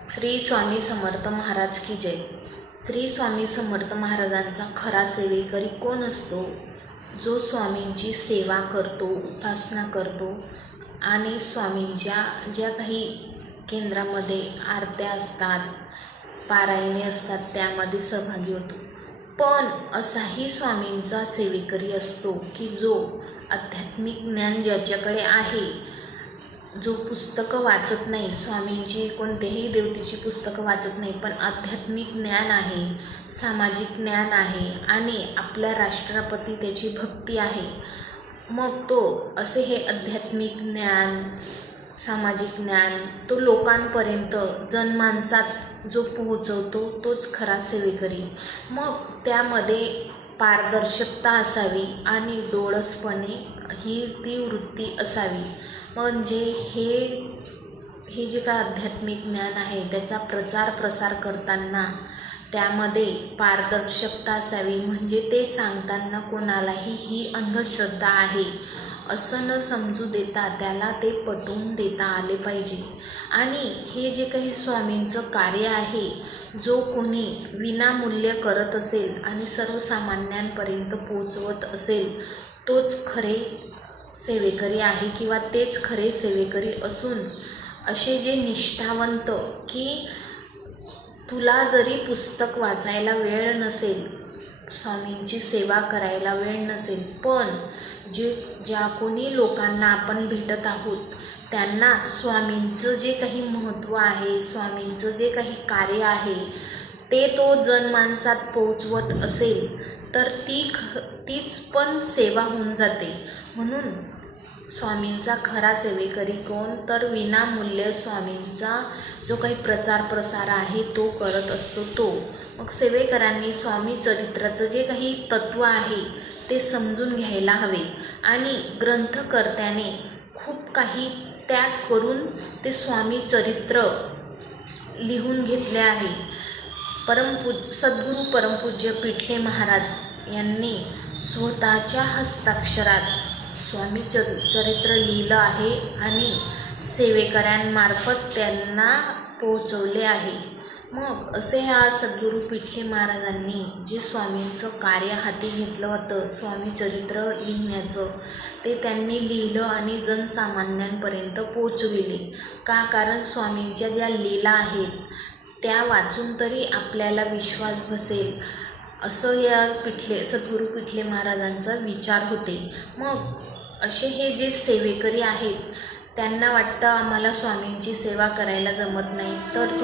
श्री स्वामी समर्थ महाराज की जय। श्री स्वामी समर्थ महाराजांचा खरा सेवेकरी कोण असतो? जो स्वामींची सेवा करतो, उपासना करतो आणि स्वामींच्या ज्या काही केंद्रामध्ये आरत्या असतात, पारायणे असतात त्यामध्ये सहभागी होतो। पण असाही स्वामींचा सेवेकरी असतो की जो आध्यात्मिक ज्ञान ज्याच्याकडे आहे, जो पुस्तकं वाचत नाही, स्वामींची कोणत्याही देवतेची पुस्तकं वाचत नाही, पण आध्यात्मिक ज्ञान आहे, सामाजिक ज्ञान आहे आणि आपल्या राष्ट्रपती त्याची भक्ती आहे। मग तो असे हे आध्यात्मिक ज्ञान, सामाजिक ज्ञान तो लोकांपर्यंत जनमानसात जो पोहोचवतो तोच खरा सेवेकरी। मग त्यामध्ये पारदर्शकता असावी आणि डोळसपणे ही ती वृत्ती असावी। म्हणजे हे जे काय आध्यात्मिक ज्ञान आहे त्याचा प्रचार प्रसार करताना त्यामध्ये पारदर्शकता असावी। म्हणजे ते सांगताना कोणालाही ही अंधश्रद्धा आहे असं न समजू देता त्याला ते पटवून देता आले पाहिजे। आणि हे जे काही स्वामींचं कार्य आहे, जो कोणी विनामूल्य करत असेल आणि सर्वसामान्यांपर्यंत पोचवत असेल तोच खरे सेवेकरी आहे किंवा तेच खरे सेवेकरी असून असे जे निष्ठावंत की तुला जरी पुस्तक वाचायला वेळ नसेल, स्वामींची सेवा करायला वेळ नसेल, पण ज्या कोणी लोकांना आपण भेटत आहोत त्यांना स्वामींचं जे काही महत्त्व आहे, स्वामींचं जे काही कार्य आहे ते तो जनमानसात पोचवत असेल तर तीच पण सेवा होऊन जाते। म्हणून स्वामींचा खरा सेवेकरी कोण? तर विनामूल्य स्वामींचा जो काही प्रचार प्रसार आहे तो करत असतो तो। मग सेवेकरांनी स्वामी चरित्राचं जे काही तत्त्व आहे ते समजून घ्यायला हवे आणि ग्रंथकर्त्याने खूप काही त्याग करून ते स्वामी चरित्र लिहून घेतले आहे। सद्गुरू परमपूज्य पिठले महाराज यांनी स्वतःच्या हस्ताक्षरात स्वामी चरित्र लिहिलं आहे आणि सेवेकऱ्यांमार्फत त्यांना पोहोचवले आहे। मग असे ह्या सद्गुरू पिठले महाराजांनी जे स्वामींचं कार्य हाती घेतलं होतं, स्वामी चरित्र लिहिण्याचं, ते त्यांनी लिहिलं आणि जनसामान्यांपर्यंत पोहोचविले। कारण स्वामींच्या ज्या लीला आहेत त्या वाचून तरी आपल्याला विश्वास बसेल असं या सद्गुरू पिठले महाराजांचा विचार होते। मग असे हे जे सेवेकरी आहेत त्यांना वाटतं आम्हाला स्वामींची सेवा करायला जमत नाही, तर